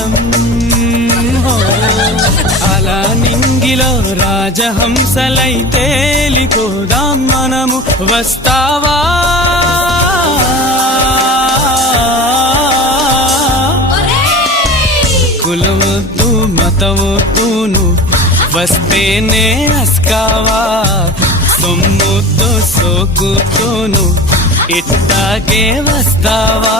అందం అలా నింగిలో రాజహంసలై తేలిపోదాం మనము వస్తావా కులవద్దు మతవద్దును వస్తేనే అస్కావా సొమ్ముతో సోకుతోను ఇట్టాగే వస్తావా